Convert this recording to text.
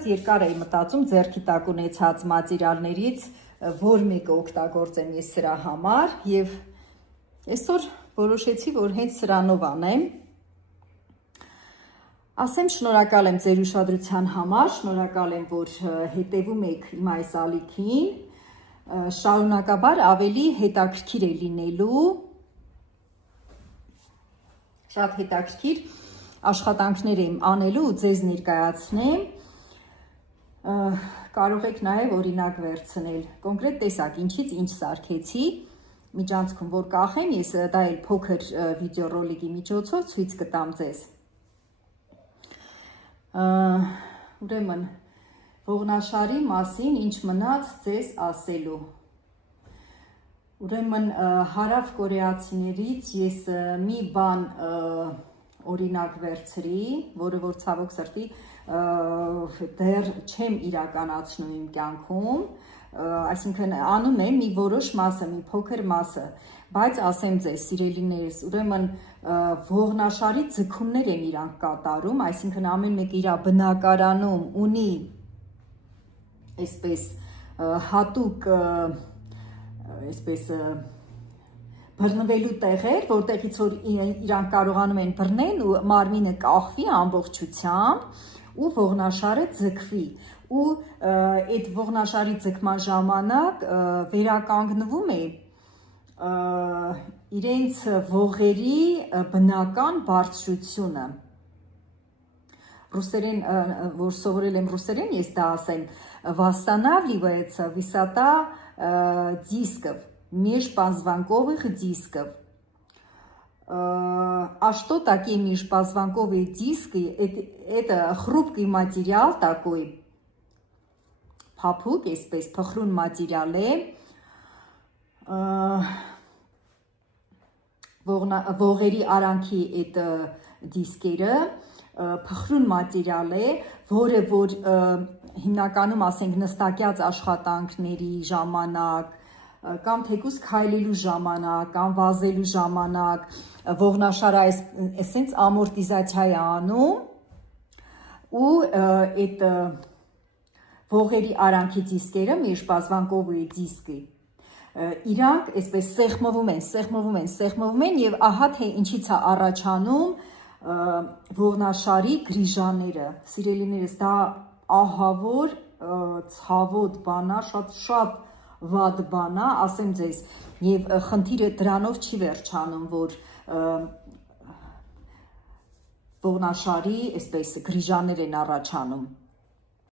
ասած երկար էի մտածում ձեռքի տակ ունեցած մատերիալներից որ մեկը օգտագործեմ ես սրա համար եւ այսօր որոշեցի որ հենց սրանով անեմ ասեմ շնորհակալ եմ ձեր ուշադրության համար շնորհակալ եմ որ հետևում եք իմ այս ալիքին շարունակաբար ավելի հետաքրքիր է լինելու շատ հետաքրքիր աշխատանքներ եմ անելու ու ձեզ ներկայացնեմ կարող եք նաև օրինակ վերցնել կոնկրետ տեսակ ինչից ինչ սարքեցի միջանցքում որ կախեմ ես դա էլ փոքր վիդեոռոլիկի միջոցով ցույց կտամ ձեզ ուրեմն ողնաշարի մասին ինչ մնաց ձեզ ասելու ուրեմն հարավ կորեացիներից ես մի բան օրինակ վերցրի, որը որ ցավոք սրտի դեռ չեմ իրականացնում իմ կյանքում, այսինքն անում եմ մի որոշ մասը, մի փոքր մասը, բայց ասեմ ձեզ, սիրելիներս, ուրեմն ողնաշարի ձգումներ են իրանք կատարում, այսինքն ամեն մեկ իր բնակարանում ունի այսպես հատուկ, այսպես բռնվելու տեղեր, որտեղից որ իրանք կարողանում են բռնել ու մարմինը կախվի ամբողջությամբ ու ողնաշարը ձգվի ու այդ ողնաշարի ձգման ժամանակ վերականգնվում է իրենց ողերի բնական բարձրությունը ռուսերեն որ սովորել եմ русերեն ես դա ասեմ восстанавливается высота дисков межпозвонковых дисков. А что такие межпозвонковые диски? Это хрупкий материал такой, папук, այսպես փխրուն մատերիալ է, ողերի արանքի այդ դիսկերը փխրուն մատերիալ է, որը որ հիմնականում ասենք նստակյաց աշխատանքների ժամանակ կամ թեկուզ քայլելու ժամանակ, կամ վազելու ժամանակ ողնաշարը այսպես ամորտիզացիա է անում ու այդ ողերի արանքի դիսկերը межпозвонковые դիսկի իրանք այսպես սեղմվում են եւ ահա թե ինչից է առաջանում ողնաշարի գրիժաները սիրելիներս դա ահավոր ցավոտ բան է շատ վատ բան է, ասեմ ձեզ, եւ խնդիրը դրանով չի վերջանում, որ ողնաշարի այսպես գրիժաներ են առաջանում։